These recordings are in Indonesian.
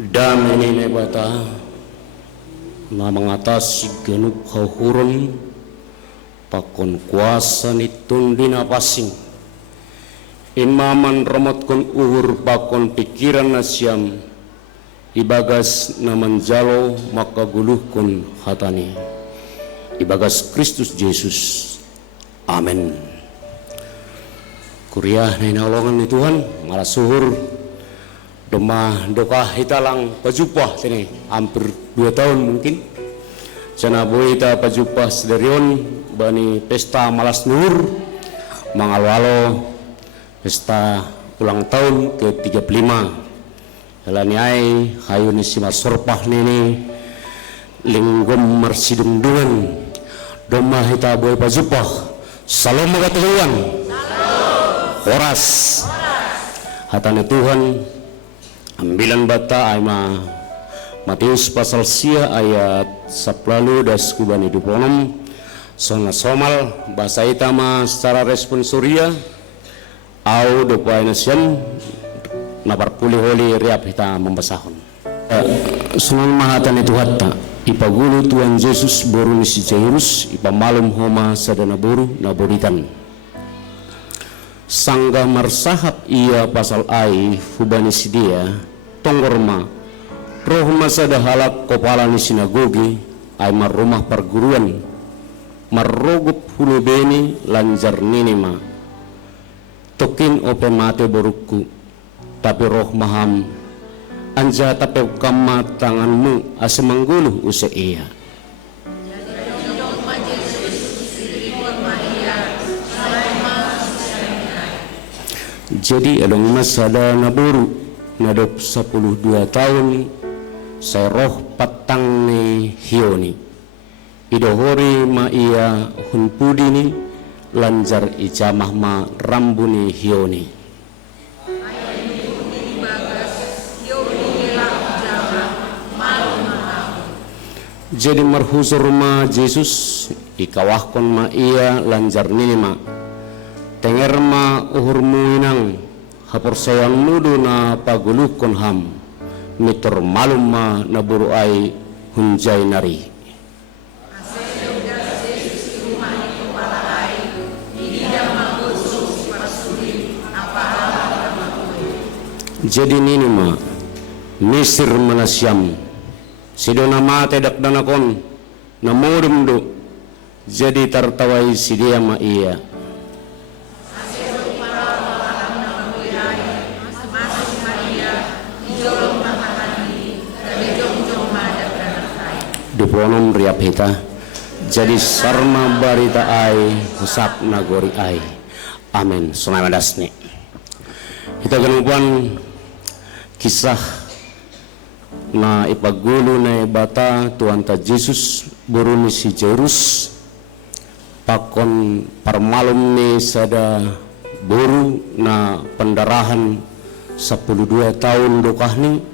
Damai ni bata na mengatasi genuk hauhuron pakon kuasa nitundi na pasing imaman remot kon uhur pakon pikiran nasyam ibagas na manjalo maka guluh kon hatani ibagas Kristus Yesus. Amin. Kuliah na inaulongan ni Tuhan malah suhur Dema doka hitalang pajupah sini hampir 2 tahun mungkin. Sana boy ita pajupah sederion bani pesta malas nur mangawalo pesta ulang tahun ke-35. Halani ai hayu ni sima sorpah nini linggom marsidungdungan doma hita boy pajupah. Salam Tuhan. Horas. Hatane Tuhan ambilan bata ayma Matius pasal sia ayat 10 das kubani duponom sona somal bahasa itama secara responsoria au dopai nasian napar pulih holi riap kita membasahon sunan mahatani tuhatta ipagulu Tuhan Yesus boru ni si Jairus ipamalum homa sadana boru na boritan sangga marsahap ia pasal ai fubani sidia tonggorma roh masa dahalak kepala ni sinagogi ay rumah perguruan marogup hulu beni lanjar ninima tokin ope mate boruku tapi roh maham anja tapi kama tanganmu asemangguluh use iya. Jadi adong masa da naburu nadop 12 tahun saya roh patang ni hioni idohori ma iya hunpudi ni lanjar ijamah ma rambuni hioni jadi marhusur ma Yesus ikawahkon ma iya lanjar nini ma tenger ma uhurmu inang hapor sayang nudu na pagulukon ham mitor malum ma naburu ay hunjay nari jadi nini ma misir manasyam sidona mate dak danakon namudum do jadi tartawai sidia ma iya duponom riap hita jadi sarma barita ai husap nagori ai. Amin. Sunai madasni kita genupan kisah na ipagulu na bata Tuhan ta Yesus buruni si Jairus pakon parmalum ni sada buru na pendarahan 12 tahun dokahni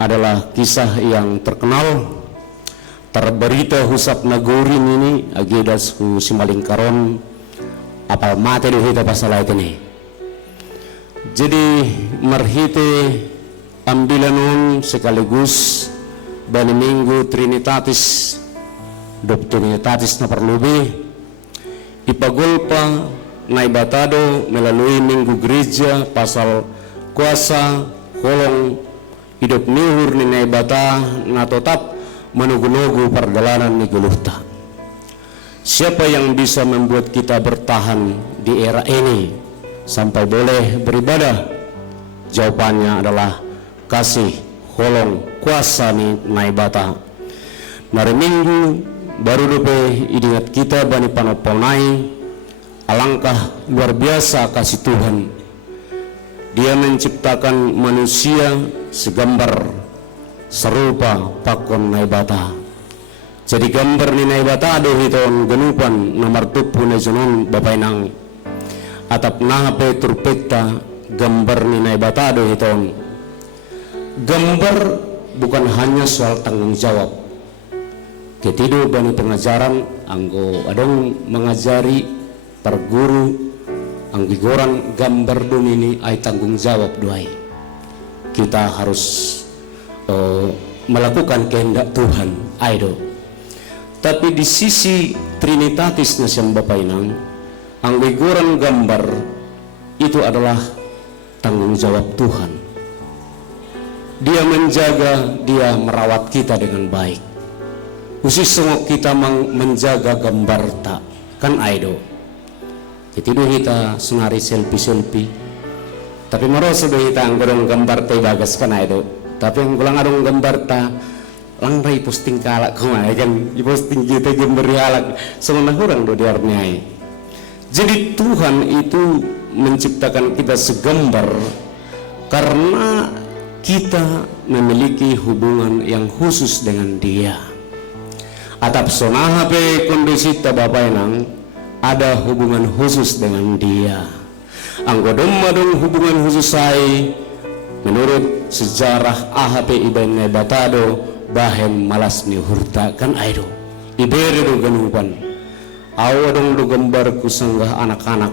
adalah kisah yang terkenal terberita husap nagori ini agidas ku simalingkaron apal mate di hita pasal ini. Jadi marhite ambilanon sekaligus bani minggu Trinitatis dop Trinitatis na perlubi ipagulpa na ibatado melalui minggu gereja pasal kuasa holong hidup nihur ni naibata na tetap menugu-nugu perjalanan ni guluhta. Siapa yang bisa membuat kita bertahan di era ini sampai boleh beribadah? Jawabannya adalah kasih holong kuasa ni naibata. Nari minggu baru dope idingat kita bani panoponai alangkah luar biasa kasih Tuhan. Dia menciptakan manusia segambar serupa pakon naibata. Jadi gambar ni naibata ado hiton genupan nomor tupu na jonon bapainang atap nahape turpeta gambar ni naibata ado hiton. Gambar bukan hanya soal tanggung jawab. Ketido bani pengajaran anggo adong mengajari perguru anggigoran gambar dun ini ay tanggung jawab doai. Kita harus melakukan kehendak Tuhan aido. Tapi di sisi Trinitatis na siyang Bapak Inang, ang wiguran gambar itu adalah tanggung jawab Tuhan. Dia menjaga, dia merawat kita dengan baik. Khusus sengok kita menjaga gambar tak kan aido. Ketidu kita senari selfie. Tapi maroso do kita ang gorong gambar tay bagas kan aido. Tapi ang gulang adong gambar ta lang ray posting kalak kumay kan i-posting kita gambar halak semana kurang do diarnyai. Jadi Tuhan itu menciptakan kita segambar karena kita memiliki hubungan yang khusus dengan Dia. Atap sonaha pe kondisi ta Bapak Enang ada hubungan khusus dengan Dia. Ang godong hubungan khusus saya menurut sejarah AHP Iban Batado bahen malas ni hurta kan aido ibere do ganupan aw adong do gambar ku sanggah anak-anak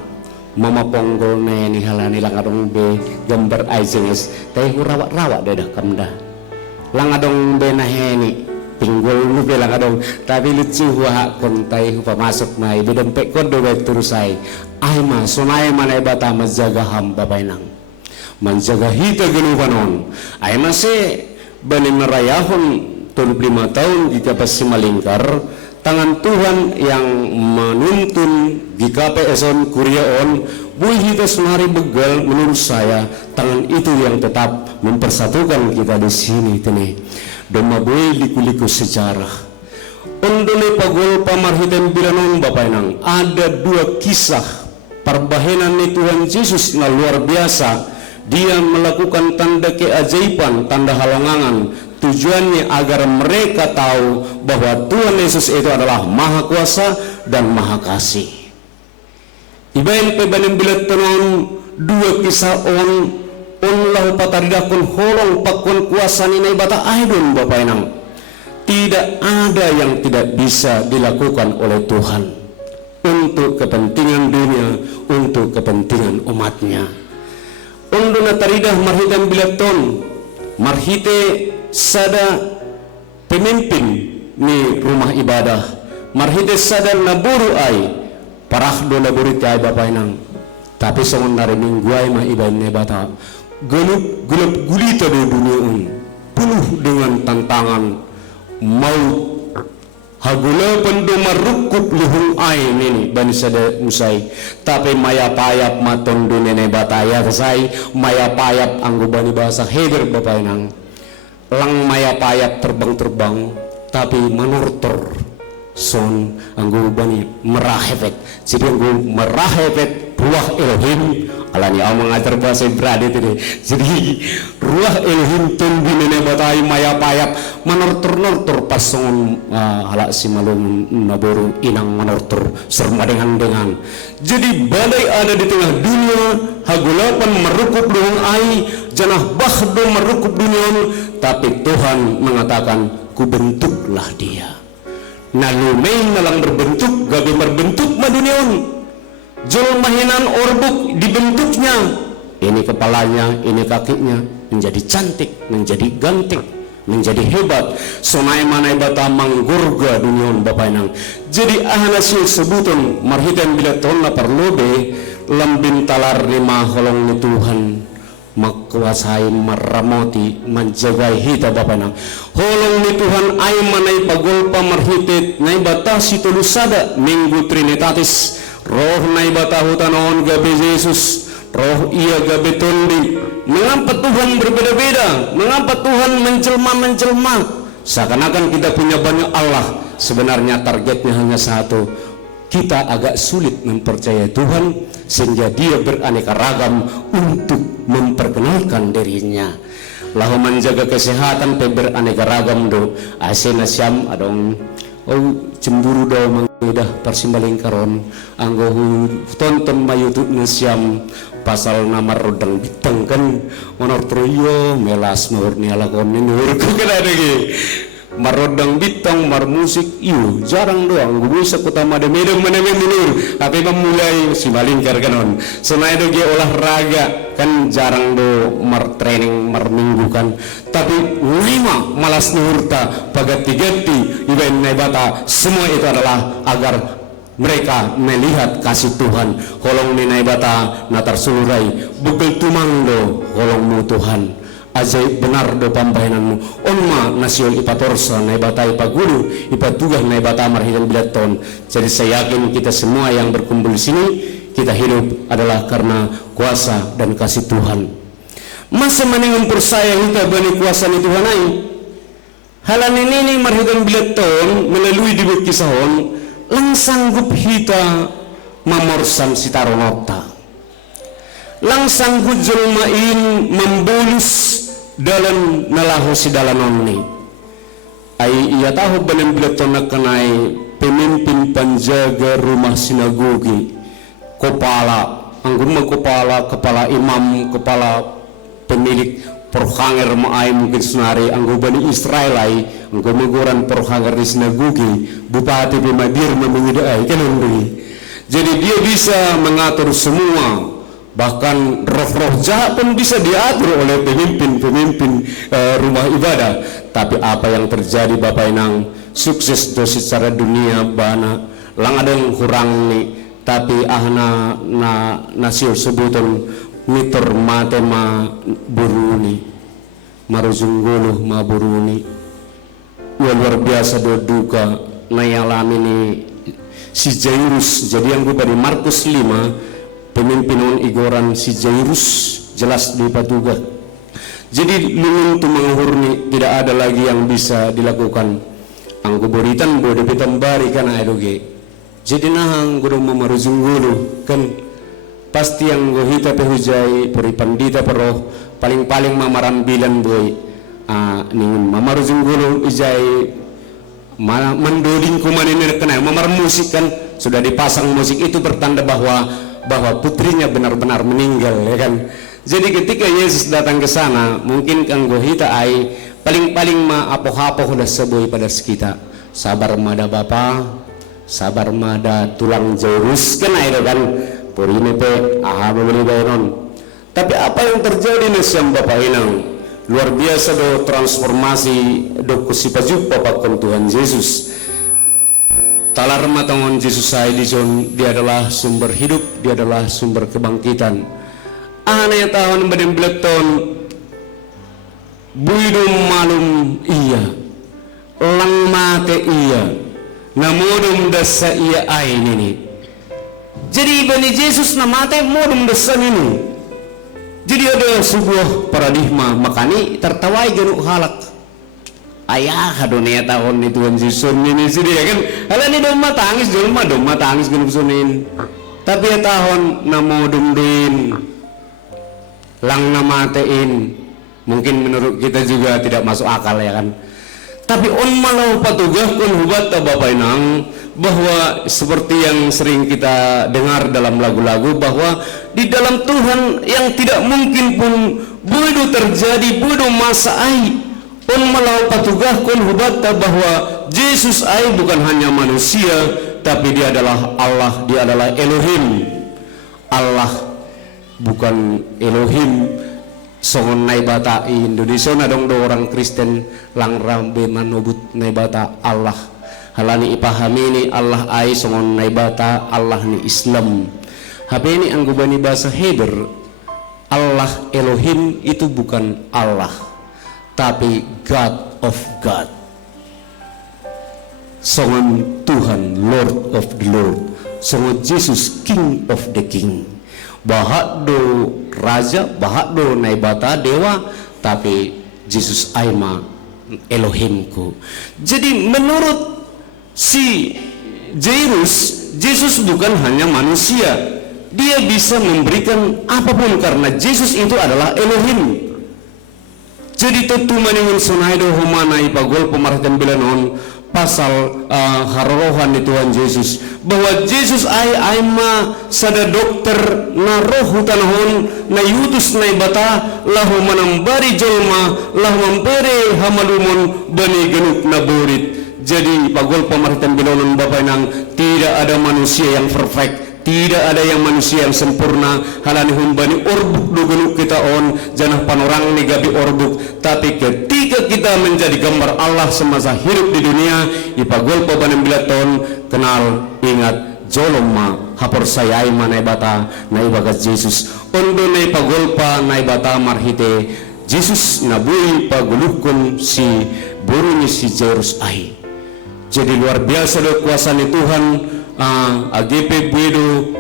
mama ponggol ne ni halani lang adong be gambar aisenges tay rawat-rawat dedah kamda lang adong be naheni pinggol nu be lang adong tapi lucu wa kon tay pamasok mai be dompet kon do terus ai ma sonay manay bata majaga ham babainang menjaga hita genupanon ay masih bani merayahon 25 tahun jika pasti malingkar tangan Tuhan yang menuntun jika peson kuryaon buih hita senari begal menurut saya tangan itu yang tetap mempersatukan kita di sini tene doma buih liku-liku sejarah ondole pagol pamarhitan bilanon Bapak Enang ada dua kisah perbahenan Tuhan Yesus na luar biasa. Dia melakukan tanda keajaiban, tanda halangan, tujuannya agar mereka tahu bahwa Tuhan Yesus itu adalah Maha Kuasa dan Maha Kasih. Ibain pebanin bilat tenon dua kisah on lahu pataridakun holong pakun kuasa ninay bata aidon Bapak Enang. Tidak ada yang tidak bisa dilakukan oleh Tuhan untuk kepentingan dunia, untuk kepentingan umatnya. Undo na taridah marhidan bilaton marhite sada pemimpin ni rumah ibadah marhite sada naburu ay parah do naburu ay Bapak Enang tapi songon narining guay mah ibain nebata gelup gulita do dunia penuh dengan tantangan maut hagula pendo marukup luhung ay nini bani sada musay tapi mayapayap maton do nene bataya say mayapayap ang bani bahasa Heber Bapak Enang lang mayapayap terbang tapi manortor son ang bani merahefet jadi ang merahefet ruah Elohim alani ang mengajar bahasa Ibrani tadi jadi ruah Elohim tumbi nene batay mayapayap manortor pasong halak si malung naboru inang manortor serma dengan jadi badai ada di tengah dunia hagulapan merukup luhung ai janah bahdo merukup dunia tapi Tuhan mengatakan kubentuklah dia nalumain nalang berbentuk gabi berbentuk madunion jol mahinan orbuk dibentuknya ini kepalanya ini kakinya menjadi cantik menjadi ganteng menjadi hebat sonai manai bata manggurga dunion Bapak Enang jadi ahanasil sebuton marhitan bila tahun na perlobe lambin talar lima holong ni Tuhan makuasai meramoti menjaga hita Bapak Enang holong ni Tuhan ay manay pagol pamarhitit nay bata si tulusada minggu Trinitatis roh nay bata hutanon gabi Yesus roh ia gabi tundi mengapa Tuhan berbeda-beda mengapa Tuhan menjelma seakan-akan kita punya banyak Allah sebenarnya targetnya hanya satu kita agak sulit mempercayai Tuhan sehingga dia beraneka ragam untuk memperkenalkan dirinya lahu menjaga kesehatan pe beraneka ragam do asena syam adong cemburu do mengidah persimbaling karon anggo tonton mayutut siam pasal nama rodang bitang kan honor troyo melas mawur ni alakon ni nur ko kada lagi marodang bitang marmusik iyo jarang doang gue bisa kota medang mana menur tapi memulai si malingkar kanon senai do ge olahraga kan jarang do mar training mar minggu kan tapi lima malas nuhurta pagati-gati ibain naibata semua itu adalah agar mereka melihat kasih Tuhan holong ni naibata natar sulurai bugel tumangdo holongmu Tuhan ajaib benar do pambahinanmu onma nasion ipatorsa naibata ipagulu ipatugah naibata marhidan bilaton. Jadi saya yakin kita semua yang berkumpul di sini kita hidup adalah karena kuasa dan kasih Tuhan. Masa maningan persaya kita bani kuasa ni Tuhan ai halan ini marhidan bilaton melalui dibut kisahon lang sanggup kita mamorsan si taronota lang sanggup jelmain membulus dalam nalahu si dalanon ni ay iya tahu banem bilaton na kanay pemimpin penjaga rumah sinagogi kepala anggun kepala imam kepala pemilik perhanger maay mungkin sunari anggo bani Israel ay anggo maguran perhanger di sinagogi bupati Bimadir memengidaay kanon. Jadi dia bisa mengatur semua, bahkan roh-roh jahat pun bisa diatur oleh pemimpin rumah ibadah. Tapi apa yang terjadi Bapak Inang sukses do secara dunia bana lang adang kurang ni tapi ahna nasir sebuton mitor matema buruni marujungguluh ma buruni luar biasa do duka na yang alami ni si Jairus. Jadi yang gue dari Markus 5 pemimpin igoran si Jairus jelas di patuga. Jadi lungun tu menghurni tidak ada lagi yang bisa dilakukan anggo boritan boleh depitan bari kan aedoge. Jadi nahang gue memarujungguluh kan pasti yang gue hita pehujai puri pandita peroh paling-paling mamarambilan boy ningin mamarujungguluh ijai mendoding kumanin kena mamar musik kan sudah dipasang musik itu bertanda bahwa putrinya benar-benar meninggal ya kan. Jadi ketika Yesus datang ke sana mungkin kanggo hita ai paling-paling ma apoh-apoh udah sebuah pada kita sabar mada bapa sabar mada tulang Jairus kan itu kan purine pe aha membeli bayaron. Tapi apa yang terjadi nasiam Bapak Inang luar biasa do transformasi do kusipajuk papakan Tuhan Yesus. Talar matangon Yesus saya di John, dia adalah sumber hidup, dia adalah sumber kebangkitan. Aneh tahun badan beleton buidum malum iya lang mate iya namodum dasa iya ain ini. Jadi bani Yesus namate modum dasa ini. Jadi ada sebuah paradigma makani tertawai genuk halak ayah dunia tahun itu Tuhan Yesus ini sih ya kan hal ini doma tangis genuk sunin tapi ya tahun namo dumdin lang namatein mungkin menurut kita juga tidak masuk akal ya kan. Tapi on malau patugah kun hubat Bapak Inang bahwa seperti yang sering kita dengar dalam lagu-lagu bahwa di dalam Tuhan yang tidak mungkin pun bodoh terjadi bodoh masa ai on malau patugah kun hubat bahwa Yesus ai bukan hanya manusia tapi dia adalah Allah, dia adalah Elohim. Allah bukan Elohim. Songon naibata Indonesia nadong do orang Kristen lang rambe manubut naibata Allah halani ipahami ni Allah ai songon naibata Allah ni Islam habe ini anggubani bahasa Hebrew Allah Elohim itu bukan Allah tapi God of God songon Tuhan Lord of the Lord songon Jesus King of the King bahak do raja bahak do naibata dewa tapi Yesus aima Elohimku. Jadi menurut si Jairus Yesus bukan hanya manusia, dia bisa memberikan apapun karena Yesus itu adalah Elohim. Jadi tentu maningun sunaido humana ipagol pemarhatan bilanon pasal harorohan ni Tuhan Yesus bahwa Yesus ay ma sada dokter na roh hutanahon na yutus na ibata lahu manambari jolma lahu mampere hamalumon bani genuk na burit. Jadi pagol pamaritan bilonon Bapak nang tidak ada manusia yang perfect, tidak ada yang manusia yang sempurna. Halani humbani orbuk do genuk kita on janah panorang ni gabi orbuk, tapi ketika kita menjadi gambar Allah semasa hidup di dunia ipagol pabanem bilaton kenal ingat joloma hapor sayai manay bata na ibagas Jesus ondo na ipagolpa na ibata marhite Jesus nabuhi pagulukon si buruni si Jairus ay. Jadi luar biasa do kuasa ni Tuhan. AGP buido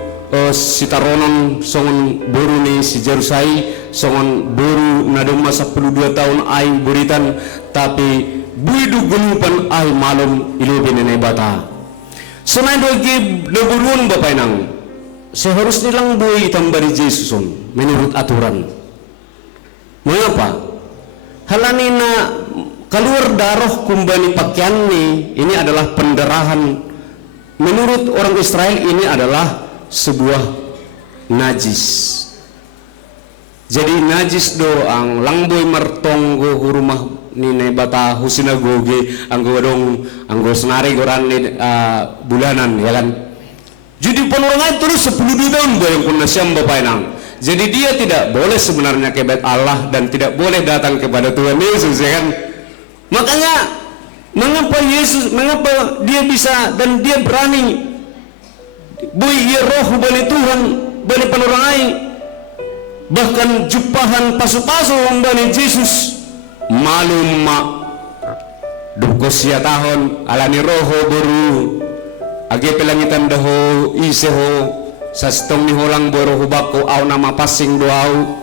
si taronon songon buru ni si Jairus ay songon buru na duma 12 tahun ay buritan tapi buido gunupan ay malum ilubin na ibata. So na dogi doburun Bapak nang seharusnya lang buhay tambari Jesus menurut aturan. Mengapa? Halani na keluar darah kumbani pakaian ini adalah pendarahan. Menurut orang Israel ini adalah sebuah najis. Jadi najis do ang langboy martonggo hurumah ni bata husinagoge anggo dong anggo senari goran ni bulanan ya kan. Jadi penurungan terus 10 tahun bayang kuna siam Bapak nang. Jadi dia tidak boleh sebenarnya ke bait Allah dan tidak boleh datang kepada Tuhan Yesus ya kan. Makanya mengapa dia bisa dan dia berani bui ia roh bani Tuhan bani penurangai bahkan jupahan pasu-pasu bani Jesus malum mak dukosia tahun alani roho baru age pelangitan daho iseho sastong ni holang boro hubako au nama pasing doau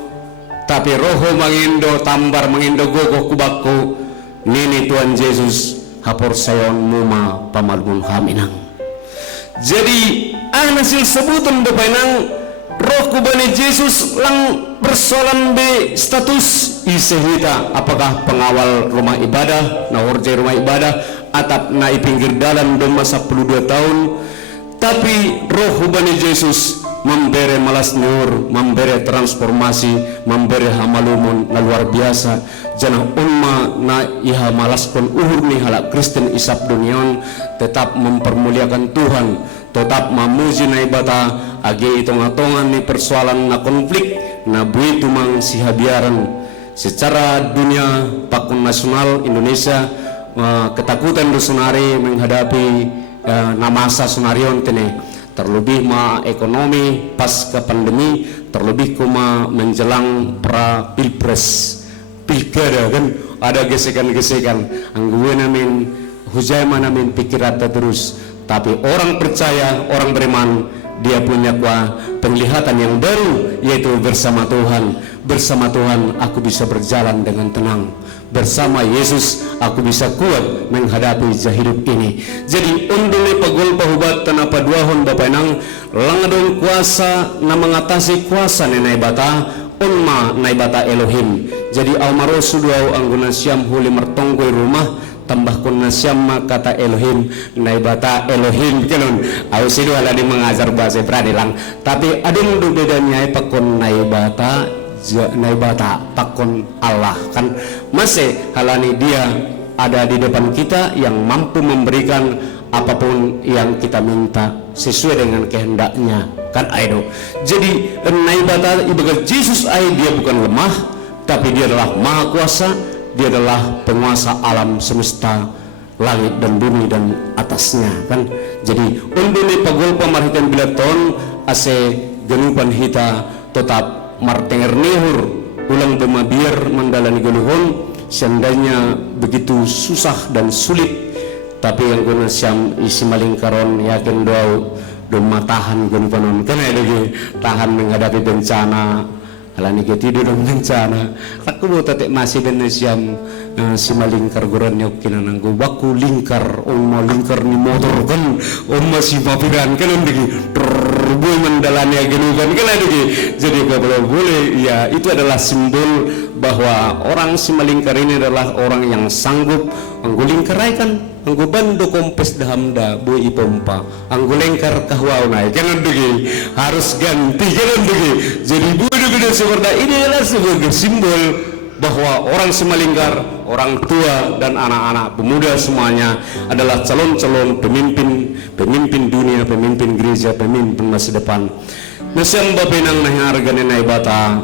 tapi roho mangindo tambar mangindo gogo kubako nini Tuhan Yesus hapor sayon muma pamalgun haminang. Jadi hasil sebutan Bapak nang roh kubani Yesus lang persoalan be status isehita apakah pengawal rumah ibadah na horje rumah ibadah atap na pinggir dalam do masa 12 tahun tapi roh kubani Yesus memberi malas nur, memberi transformasi, memberi hamalumun na luar biasa. Jangan umma na iha malaskon uhur ni halak Kristen isap dunion tetap mempermuliakan Tuhan, tetap memuji na ibata agi itong-atongan ni persoalan na konflik na buitu mang sihabiaran secara dunia pakun nasional Indonesia ketakutan do sunari menghadapi namasa sunarion tene. Terlebih ma ekonomi pasca pandemi, terlebih kuma menjelang pra pilpres pilkada kan ada gesekan-gesekan angguwe namin hujai namin pikiran terus tapi orang percaya orang beriman dia punya penglihatan yang baru yaitu bersama Tuhan aku bisa berjalan dengan tenang bersama Yesus aku bisa kuat menghadapi hidup ini. Jadi unduli pagol pahubat tanapa duahon Bapak nang langadong kuasa na mengatasi kuasa ni naibata unma naibata Elohim. Jadi almaro suduau angguna siam huli mertonggoy rumah tambah kun nasyam kata Elohim naibata Elohim kelon au sidu halani mengajar bahasa Ibrani lang tapi adung do bedanya pakon naibata pakon Allah kan masih halani dia ada di depan kita yang mampu memberikan apapun yang kita minta sesuai dengan kehendaknya kan aido. Jadi naibata ibagat Yesus dia bukan lemah tapi dia adalah maha kuasa, dia adalah penguasa alam semesta langit dan bumi dan atasnya kan. Jadi unduni pagol pamaritan bilaton ase genupan hita tetap martenger nihur ulang bemabiar mandalani geluhon seandainya begitu susah dan sulit tapi yang guna siam isi malingkaron yakin doa matahan genupanon kan lagi tahan menghadapi bencana alani tidur dong bencana aku mau tetek masih dan siam si malingkar goran yok kinananggo waku lingkar mau lingkar ni motor kan masih papiran kan lagi boy mendalani genugan kan ada jadi kalau boleh ya itu adalah simbol bahwa orang si malingkar ini adalah orang yang sanggup anggulingkaraikan angguban do kompes dahamda boy ipompa anggulingkar kahwau naik kan ada harus ganti kan ada jadi boy do seperti ini adalah sebagai simbol bahwa orang Semalingkar, orang tua dan anak-anak pemuda semuanya adalah calon-calon pemimpin dunia, pemimpin gereja, pemimpin masa depan. Nasyang bapenang nahargani na ibata,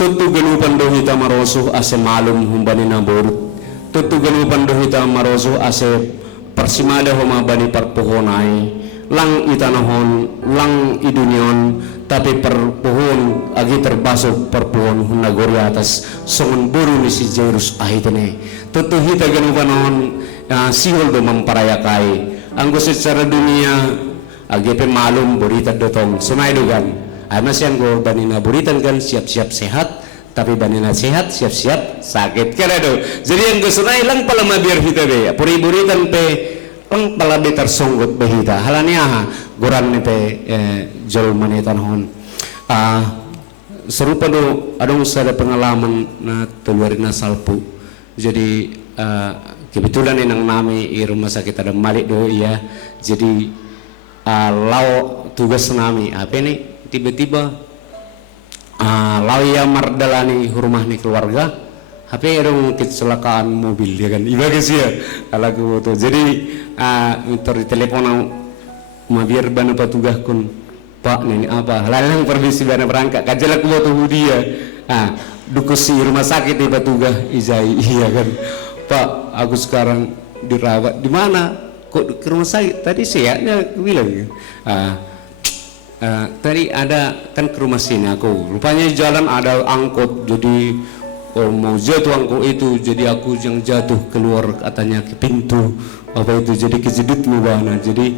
tutugan upan dohita marosuh ase malum humbani na borut, tutugan upan dohita marosuh ase persimada huma bani parpohonai, lang itanahon, lang idunion, tapi perpohon agi terbasuh perpohon hunagori atas songon buru ni si Jairus ahitene tutu hita ganubanon sihol do memparayakai anggo secara dunia agi pemalum burita dotong sunai dugan ay masyan go banina buritan kan siap-siap sehat tapi banina sehat siap-siap sakit karado jadi anggo sunai lang pala mabiar hita be puri buritan pe ang palabi tersunggut behita halanya goran ni pe jol manitan hon serupa do adong sada pengalaman na teluarin na salpu jadi kebetulan inang nami i rumah sakit ada malik do iya jadi lau tugas nami apa ini tiba-tiba lau ya mardalani rumah ni keluarga HP dong kecelakaan mobil ya kan iba sih ya alaku tuh jadi minta di telepon biar bana petugas kun pak ini apa lalang permisi bana berangkat kajelak butuh dia dukus si rumah sakit di petugas izai iya kan pak aku sekarang dirawat di mana kok ke rumah sakit tadi sehatnya bilang tadi ada kan ke rumah sini aku rupanya jalan ada angkot jadi mau jatuh angkot itu jadi aku yang jatuh keluar katanya ke pintu apa itu jadi kejedut mubana jadi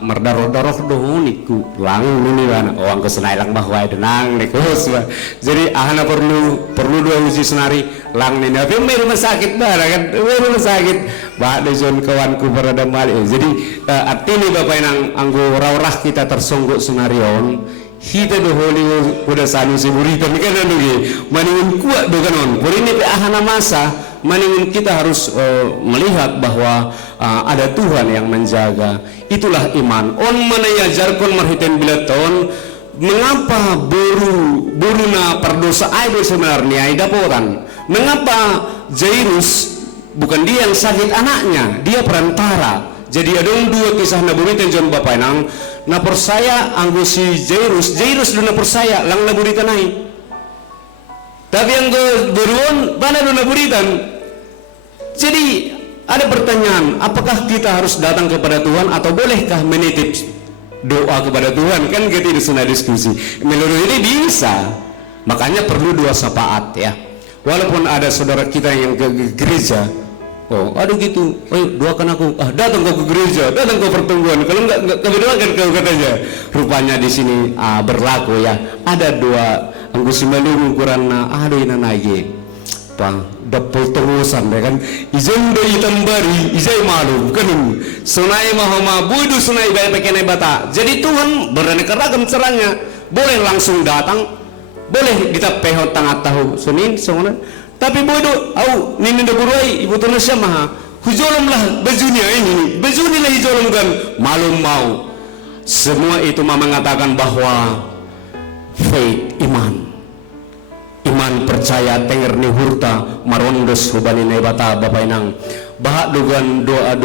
merdaroh-daroh dohuniku lang ini bana orang kesenai lang bahwa denang nekos jadi ahana perlu dua uji senari lang ini tapi rumah sakit bana kan rumah sakit bah dejon kawanku berada mali jadi artinya bapak yang anggo rawrah kita tersonggok senarion hita do holi udah sanu si burita kan aduh maningun kuat do kanon ini pe ahana masa maningun kita harus melihat bahwa ada Tuhan yang menjaga itulah iman on menayajarkon marhiten bilaton mengapa buruna perdosa aido sebenarnya idapotan mengapa Jairus bukan dia yang sakit anaknya dia perantara jadi ada dua kisah naburitan John Bapak nang na persaya anggo si Jairus do na persaya lang naburitan ay tapi anggo beruon mana do naburitan jadi ada pertanyaan apakah kita harus datang kepada Tuhan atau bolehkah menitip doa kepada Tuhan kan kita di sana diskusi menurut ini bisa makanya perlu dua syafaat ya walaupun ada saudara kita yang ke gereja aduh gitu, doakan aku, datang kau ke gereja, datang ke pertemuan, kalau enggak doakan kau katanya. Rupanya di sini berlaku ya, ada dua anggusi malung ukuran aduh ina nage, pang dapol terusan ya kan, izin dari tambari, izin malu, kan, sunai mahoma budu sunai bayi pakai bata. Jadi Tuhan beraneka ragam caranya, boleh langsung datang, boleh kita pehot tengah tahu sunin, semua. Tapi bodoh, au nini daburai ibu tunas maha hujolomlah bajunya ini bajunilah hijolom kan malum mau semua itu mengatakan bahwa faith iman percaya tenger ni hurta marondos hubani nebata bapak inang bahak dugan doa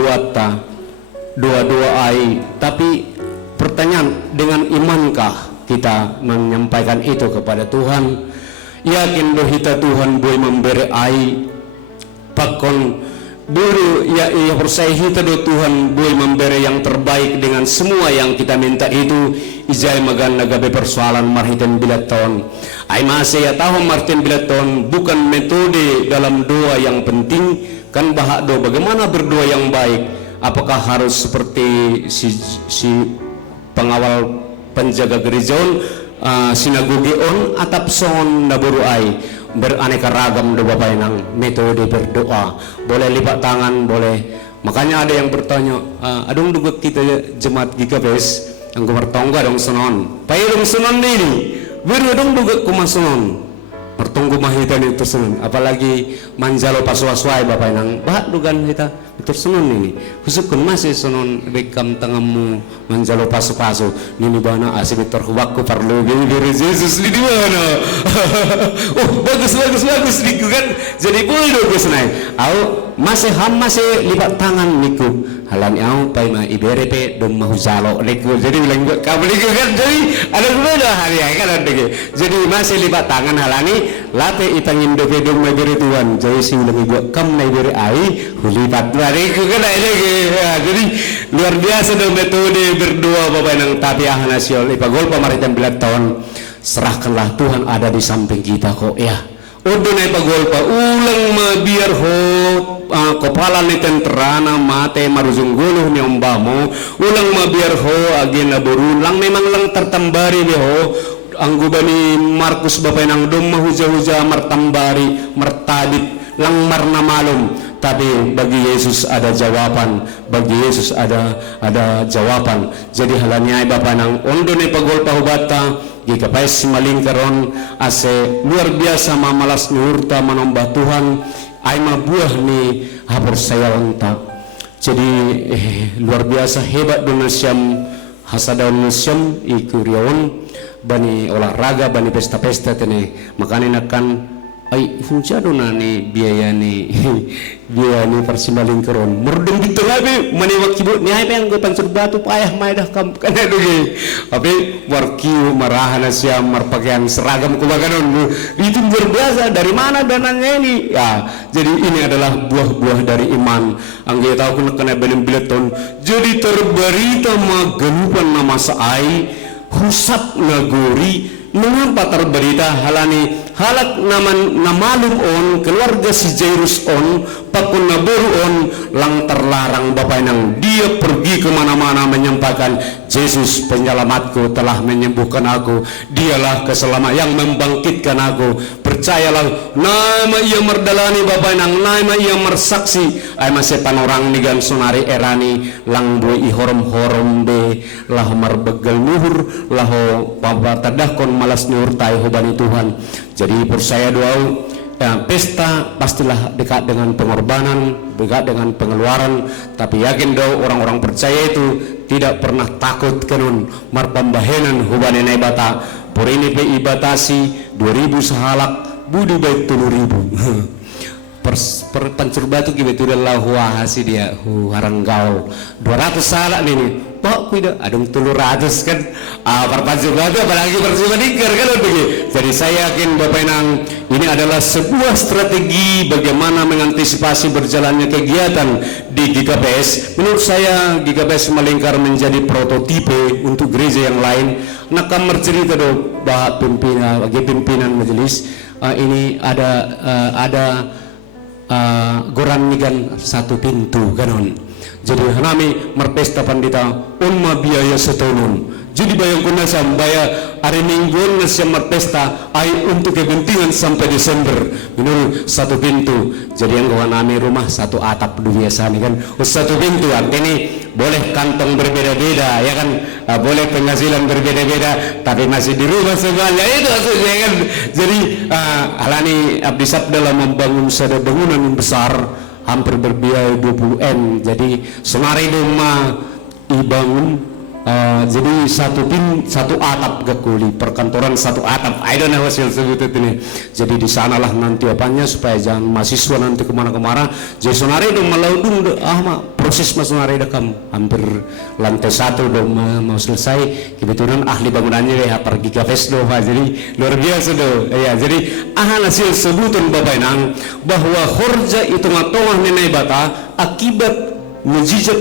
ai tapi pertanyaan dengan imankah kita menyampaikan itu kepada Tuhan yakin dohita Tuhan boleh memberi ai pakon buru ya percaya hita do Tuhan boleh memberi yang terbaik dengan semua yang kita minta itu izai magan nagabe persoalan marhitan bilaton ai masih ya tahu marhitan bilaton bukan metode dalam doa yang penting kan bahak do bagaimana berdoa yang baik apakah harus seperti si pengawal penjaga gerejaon sinagoge on atap son naburu ai beraneka ragam do bapak nang metode berdoa boleh lipat tangan boleh makanya ada yang bertanya adung duga kita jemaat GKPS ang gumartongga dong sonon payung sonon ini biru dong duga kumasonon mertunggu mahitan itu sonon apalagi manjalo paswaswai bapak nang bah dugan kita itu sonon ini husukun masih sonon bekam tangamu manjalo pasu-pasu nini bana asib terhubakku perlu dari Yesus di mana oh bagus niku kan jadi boleh bagus naik au masih lipat tangan niku halang au pai ma iberepe dong mahu jalo niku jadi bilang kamu niku kan jadi ada beda hari kan ada jadi masih lipat tangan halangi late itangin dope dong ma ibere tuan jadi si ulang ibu kam na ibere ai hulipat niku kan ada jadi luar biasa dong metode berdoa bapak nang tabiah nasional ipagol pamaritan bilat tahun serahkanlah Tuhan ada di samping kita kok ya udah naik pagol pa ulang biar ho kepala ni tenterana mate marujung guluh ni ombamo ulang biar ho agena berulang memang lang tertambari ni ho anggubani Markus bapak nang dom mahuja-huja martambari martadit lang marna malum tapi bagi Yesus ada jawaban bagi Yesus ada jawaban jadi halanya bapak nang ondo ni pagol pahubata jika pais malingkaron ase luar biasa mamalas nurta manombah Tuhan ay mabuah ni hapor saya onta jadi luar biasa hebat donasyam hasadawan musyam ikurion bani olahraga bani pesta-pesta tene makanya akan ay hunjado na ni biaya ni persimbalin karon murdeng dito labi maniwak kibo ni ay pang pansur batu payah maydah kam kana dugi tapi warkiu marahan siya marpakaian seragam kumaganon itu berbiasa dari mana dananya ini ya jadi ini adalah buah-buah dari iman angge tahu kun kena belim-bileton jadi terberita maganupan nama saai husap naguri mengapa terberita halani halak namalum on keluarga si Jairus on pakun naboru on lang terlarang bapak nang dia pergi kemana-mana menyampaikan Yesus penyelamatku telah menyembuhkan aku dialah keselamatan yang membangkitkan aku percayalah nama ia merdalani bapak nang nama ia mersaksi ay masih panorang nigan sonari erani lang boy ihorom-horom be lah marbegal nuhur laho bapak tadahkon malas nuhur tayo hubani Tuhan jadi percaya doa ya, pesta pastilah dekat dengan pengorbanan dekat dengan pengeluaran tapi yakin doa orang-orang percaya itu tidak pernah takut kenun marpambahenan hubani naibata por ini pe ibatasi 2000 sahalak budi baik 3000 pancur batu kibetulah wahasi dia haranggau 200 salah nih kok tidak adung 700 kan perpancur batu apalagi percuma dikir kan jadi saya yakin bapak nang ini adalah sebuah strategi bagaimana mengantisipasi berjalannya kegiatan di GKPS menurut saya GKPS Malingkar menjadi prototipe untuk gereja yang lain nak kamar cerita do bah pimpinan majelis ini ada goran nigan satu pintu kanon jadi kami merpesta pandita umma biaya setonun jadi bayangkan nasam baya hari minggu nasam merpesta ay untuk kegentingan sampai Desember menurut satu pintu jadi yang kawan kami rumah satu atap dulu biasa nih kan satu pintu artinya boleh kantong berbeda-beda ya kan boleh penghasilan berbeda-beda tapi masih di rumah semuanya itu maksudnya kan jadi alani abdi sabda dalam membangun satu bangunan yang besar hampir berbiaya 20M jadi senari rumah dibangun jadi satu atap gakuli perkantoran satu atap I don't know hasil sebut ini jadi di sanalah nanti apanya supaya jangan mahasiswa nanti kemana-kemana jadi sonari dong melaudung proses masonari dekam hampir lantai 1 dong mau selesai kebetulan ahli bangunannya ya pergi ke Fesdo jadi luar biasa do ya jadi hasil sebutan bapak nang bahwa horja itu ngatongah nenai bata akibat mujizat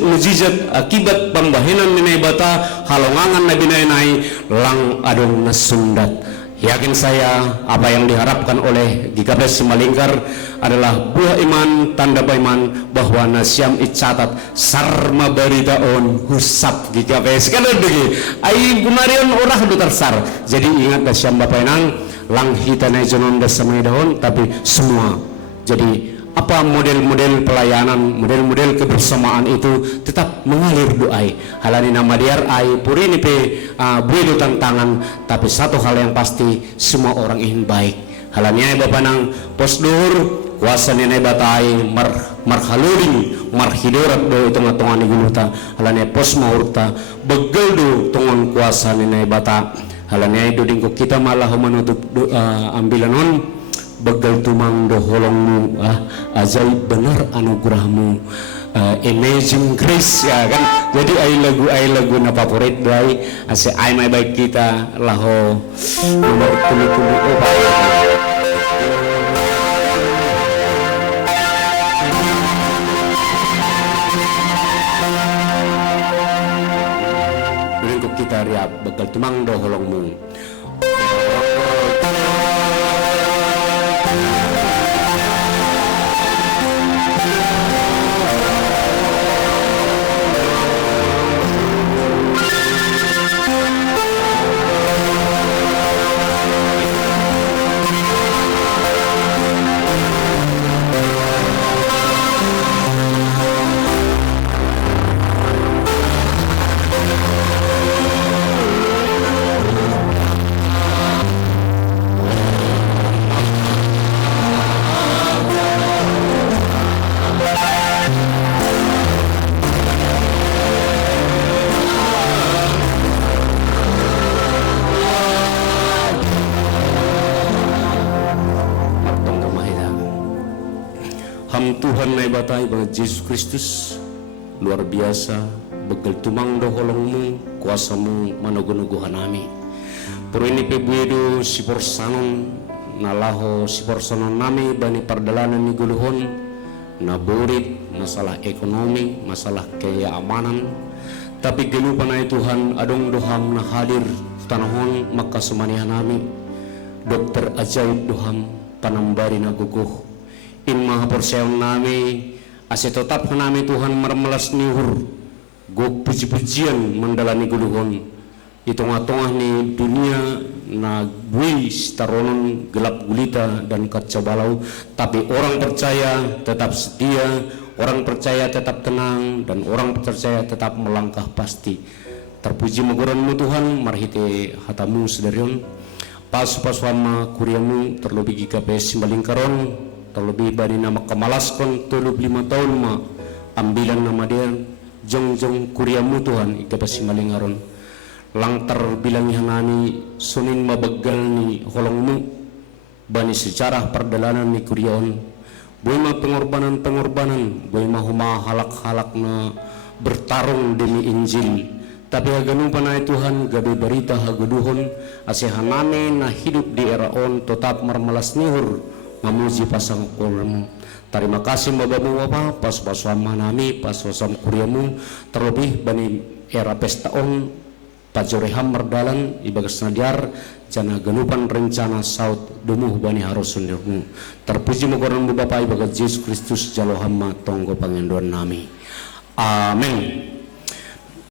akibat pembahinan ninai bata halongangan nabi nai lang adong nasundat yakin saya apa yang diharapkan oleh GKPS Malingkar adalah buah iman tanda iman bahwa nasyam icatat sarma berita on husap GKPS kan degi ai gumarion orang du tersar jadi ingat nasyam bapak nang lang hitanai jonon dasamai daun tapi semua jadi apa model-model pelayanan, model-model kebersamaan itu tetap mengalir doai. Halani nama diar ai puri ni pe buido tantangan, tapi satu hal yang pasti semua orang ingin baik. Halani ai bapa nang posdur kuasa ni batai marhaluring marhidorat do itu ngatongan iguluta. Halani pos maurta begel do tongon kuasa ni bata. Halani ai do dingko kita malah menutup ambilanon begal tumang doholongmu ajaib benar anugerahmu, amazing grace ya kan. Jadi ai lagu na favorit dai ase ai mai baik kita laho nomor tulu-tulu berikut kita riap begal tumang doholongmu. Tuhan nai batai banget Yesus Kristus luar biasa begal tumang doholongmu kuasamu manogo-nogo hanami puru ini pebuedo si porsanon nalaho si porsanon nami bani pardalanan ni guluhon naburit masalah ekonomi masalah keamanan tapi gelupan ay Tuhan adong doham na hadir tanahon maka sumanihan nami dokter ajaib doham panambari na guguh in maha perseong nami ase tetap nami Tuhan mermelas nihur gok puji-pujian mendalani guluhon itu tengah-tengah ni dunia na bui staronon gelap gulita dan kacau balau tapi orang percaya tetap setia, orang percaya tetap tenang dan orang percaya tetap melangkah pasti. Terpuji magoranmu Tuhan marhite hatamu sedarion pas-paswama kuriamu terlebih jika pes malingkaron terlebih bani nama kemalaskon 35 tahun ma ambilan nama dia jong kuriamu Tuhan ika pasi malingaron lang terbilang hanani sunin mabegal ni holongmu bani sejarah perdalanan ni kuriaon boy ma pengorbanan boy ma huma halak na bertarung demi Injil tapi haganung panai Tuhan gabe berita haguduhon asehanane na hidup di era on tetap mermelas nihur memuji pasang kolmu. Terima kasih babamu Bapa pas-pasam nami pas-pasam kuriamu terlebih bani era pesta on pajoreham merdalan ibagas nadiar jana genupan rencana saut dumuh bani harus sundirmu terpuji mogoranmu Bapa ibagas Yesus Kristus jalo hamma tonggo pangenduan nami amin.